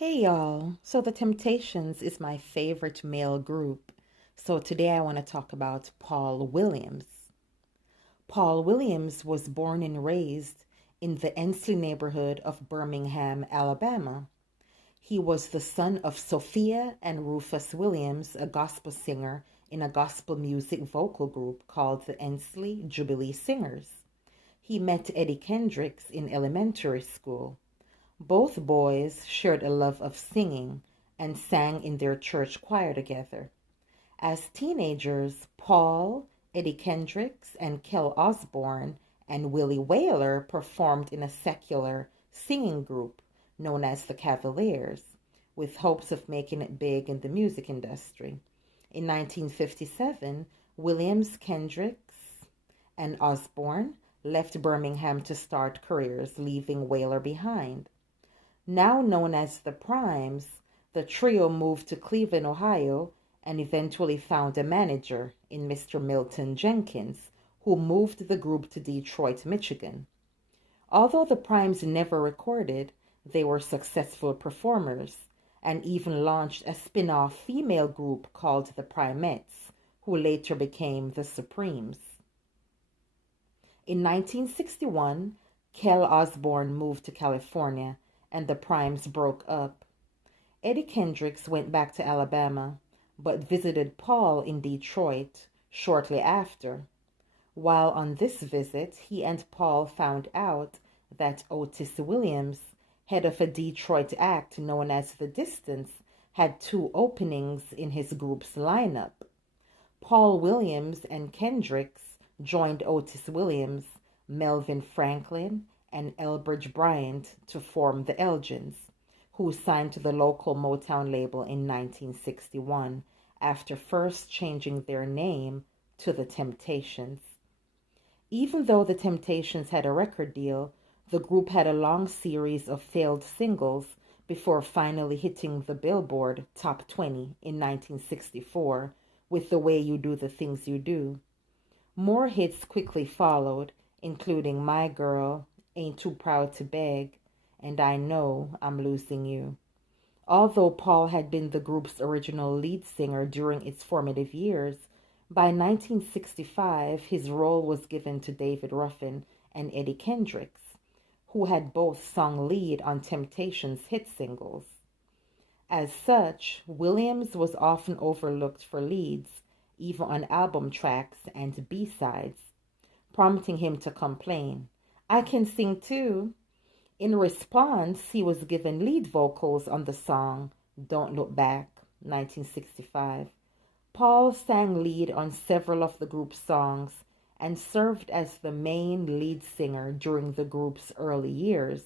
Hey y'all. So the Temptations is my favorite male group. So today I want to talk about Paul Williams. Paul Williams was born and raised in the Ensley neighborhood of Birmingham, Alabama. He was the son of Sophia and Rufus Williams, a gospel singer in a gospel music vocal group called the Ensley Jubilee Singers. He met Eddie Kendricks in elementary school. Both boys shared a love of singing and sang in their church choir together. As teenagers, Paul, Eddie Kendricks, and Kel Osborne and Willie Whaler performed in a secular singing group known as the Cavaliers, with hopes of making it big in the music industry. In 1957, Williams, Kendricks, and Osborne left Birmingham to start careers, leaving Whaler behind. Now known as the Primes, the trio moved to Cleveland, Ohio, and eventually found a manager in Mr. Milton Jenkins, who moved the group to Detroit, Michigan. Although the Primes never recorded, they were successful performers and even launched a spin off female group called the Primettes, who later became the Supremes. In 1961, Kel Osborne moved to California and the Primes broke up. Eddie Kendricks went back to Alabama, but visited Paul in Detroit shortly after. While on this visit, he and Paul found out that Otis Williams, head of a Detroit act known as The Distance, had two openings in his group's lineup. Paul Williams and Kendricks joined Otis Williams, Melvin Franklin, and Elbridge Bryant to form the Elgins, who signed to the local Motown label in 1961 after first changing their name to The Temptations. Even though The Temptations had a record deal, the group had a long series of failed singles before finally hitting the Billboard Top 20 in 1964 with The Way You Do the Things You Do. More hits quickly followed, including My Girl, Ain't Too Proud to Beg, and I Know I'm Losing You. Although Paul had been the group's original lead singer during its formative years, by 1965 his role was given to David Ruffin and Eddie Kendricks, who had both sung lead on Temptations' hit singles. As such, Williams was often overlooked for leads, even on album tracks and B-sides, prompting him to complain, I can sing too. In response, he was given lead vocals on the song Don't Look Back, 1965. Paul sang lead on several of the group's songs and served as the main lead singer during the group's early years.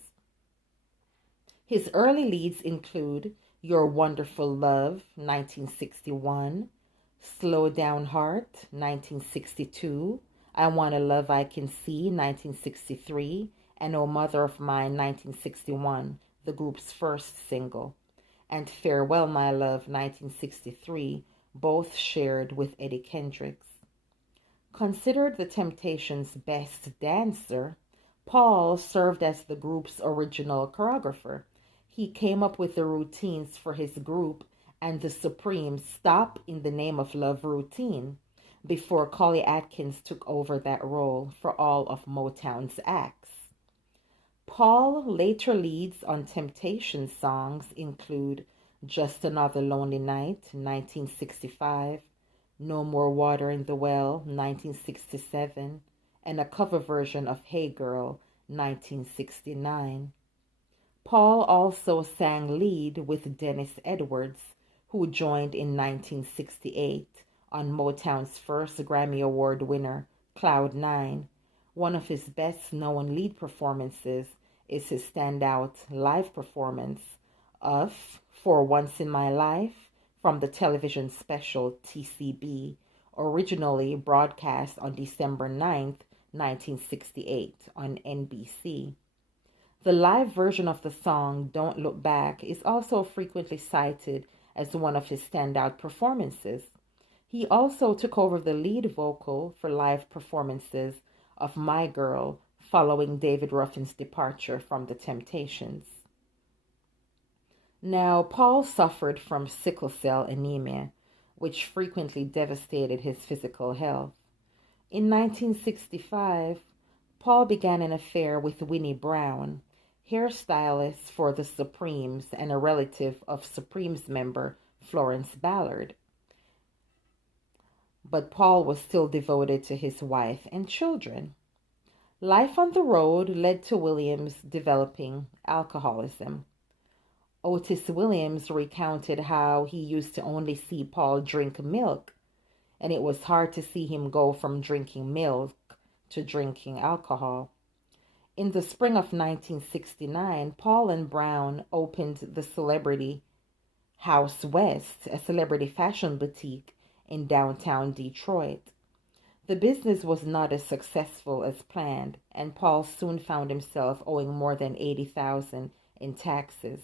His early leads include Your Wonderful Love, 1961, Slow Down Heart, 1962, I Want a Love I Can See, 1963, and Oh Mother of Mine, 1961, the group's first single, and Farewell My Love, 1963, both shared with Eddie Kendricks. Considered the Temptations' best dancer, Paul served as the group's original choreographer. He came up with the routines for his group and the Supremes' Stop in the Name of Love routine before Collie Atkins took over that role for all of Motown's acts. Paul later leads on Temptations songs include Just Another Lonely Night, 1965, No More Water in the Well, 1967, and a cover version of Hey Girl, 1969. Paul also sang lead with Dennis Edwards, who joined in 1968 on Motown's first Grammy Award winner, Cloud Nine. One of his best known lead performances is his standout live performance of For Once in My Life from the television special TCB, originally broadcast on December 9th, 1968 on NBC. The live version of the song Don't Look Back is also frequently cited as one of his standout performances. He also took over the lead vocal for live performances of My Girl following David Ruffin's departure from The Temptations. Now, Paul suffered from sickle cell anemia, which frequently devastated his physical health. In 1965, Paul began an affair with Winnie Brown, hairstylist for the Supremes and a relative of Supremes member Florence Ballard. But Paul was still devoted to his wife and children. Life on the road led to Williams developing alcoholism. Otis Williams recounted how he used to only see Paul drink milk, and it was hard to see him go from drinking milk to drinking alcohol. In the spring of 1969, Paul and Brown opened the Celebrity House West, a celebrity fashion boutique in downtown Detroit. The business was not as successful as planned, and Paul soon found himself owing more than $80,000 in taxes.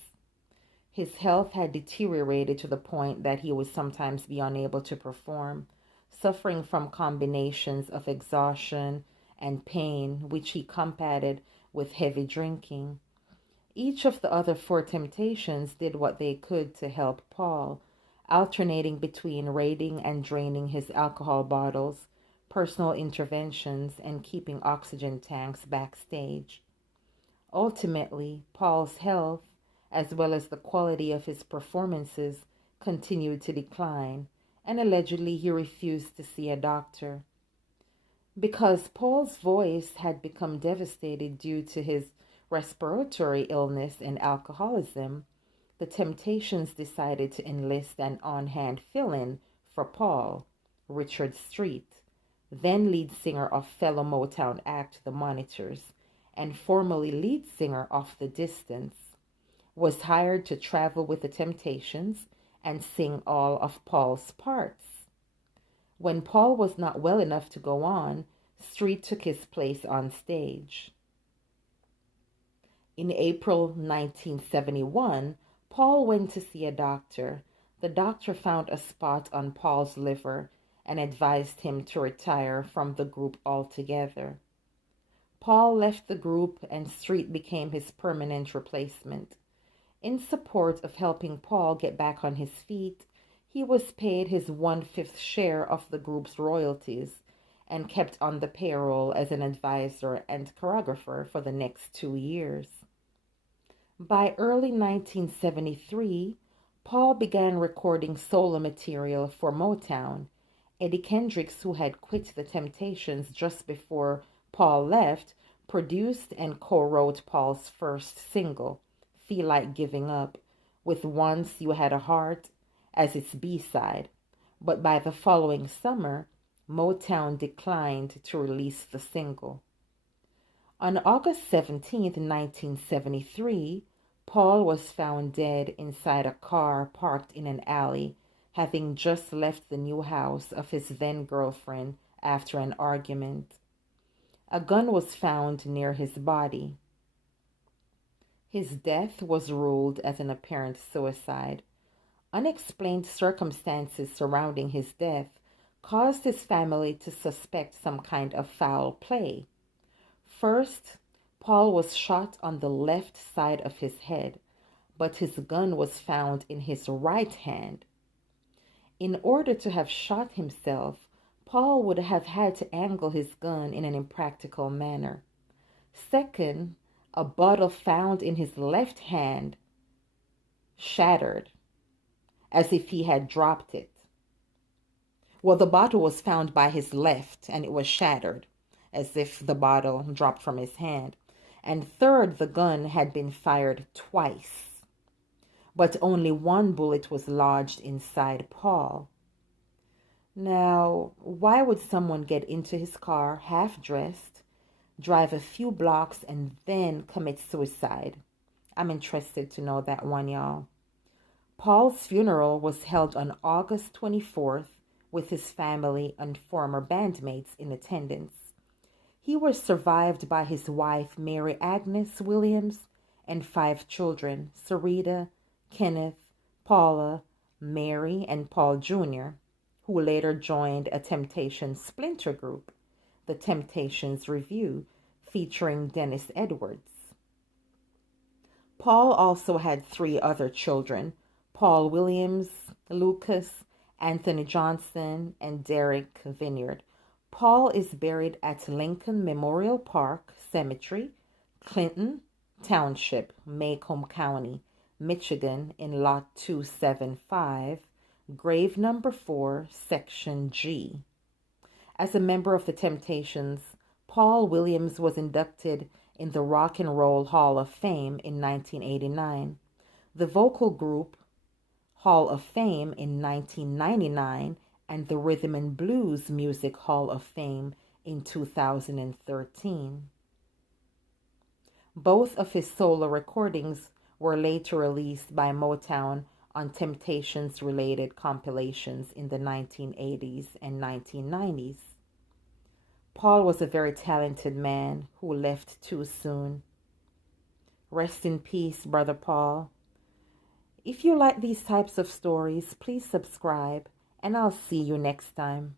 His health had deteriorated to the point that he would sometimes be unable to perform, suffering from combinations of exhaustion and pain, which he combated with heavy drinking. Each of the other four temptations did what they could to help Paul, alternating between raiding and draining his alcohol bottles, personal interventions, and keeping oxygen tanks backstage. Ultimately, Paul's health, as well as the quality of his performances, continued to decline, and allegedly he refused to see a doctor. Because Paul's voice had become devastated due to his respiratory illness and alcoholism, the Temptations decided to enlist an on-hand fill-in for Paul, Richard Street, then lead singer of fellow Motown act The Monitors, and formerly lead singer of The Distance, was hired to travel with the Temptations and sing all of Paul's parts. When Paul was not well enough to go on, Street took his place on stage. In April 1971, Paul went to see a doctor. The doctor found a spot on Paul's liver and advised him to retire from the group altogether. Paul left the group and Street became his permanent replacement. In support of helping Paul get back on his feet, he was paid his 1/5 share of the group's royalties and kept on the payroll as an advisor and choreographer for the next 2 years. By early 1973, Paul began recording solo material for Motown. Eddie Kendricks, who had quit the Temptations just before Paul left, produced and co-wrote Paul's first single, Feel Like Giving Up, with Once You Had a Heart as its B-side. But by the following summer, Motown declined to release the single. On August 17, 1973, Paul was found dead inside a car parked in an alley, having just left the new house of his then-girlfriend after an argument. A gun was found near his body. His death was ruled as an apparent suicide. Unexplained circumstances surrounding his death caused his family to suspect some kind of foul play. First, Paul was shot on the left side of his head, but his gun was found in his right hand. In order to have shot himself, Paul would have had to angle his gun in an impractical manner. Second, a bottle found in his left hand shattered, as if he had dropped it. Well, the bottle was found by his left, and it was shattered, as if the bottle dropped from his hand. And third, the gun had been fired twice, but only one bullet was lodged inside Paul. Now, why would someone get into his car half-dressed, drive a few blocks, and then commit suicide? I'm interested to know that one, y'all. Paul's funeral was held on August 24th with his family and former bandmates in attendance. He was survived by his wife, Mary Agnes Williams, and 5 children, Sarita, Kenneth, Paula, Mary, and Paul Jr., who later joined a Temptations splinter group, the Temptations Revue, featuring Dennis Edwards. Paul also had three other children: Paul Williams, Lucas, Anthony Johnson, and Derek Vineyard. Paul is buried at Lincoln Memorial Park Cemetery, Clinton Township, Macomb County, Michigan, in Lot 275, grave number 4, Section G. As a member of the Temptations, Paul Williams was inducted in the Rock and Roll Hall of Fame in 1989, the Vocal Group Hall of Fame in 1999, and the Rhythm and Blues Music Hall of Fame in 2013. Both of his solo recordings were later released by Motown on Temptations-related compilations in the 1980s and 1990s. Paul was a very talented man who left too soon. Rest in peace, Brother Paul. If you like these types of stories, please subscribe, and I'll see you next time.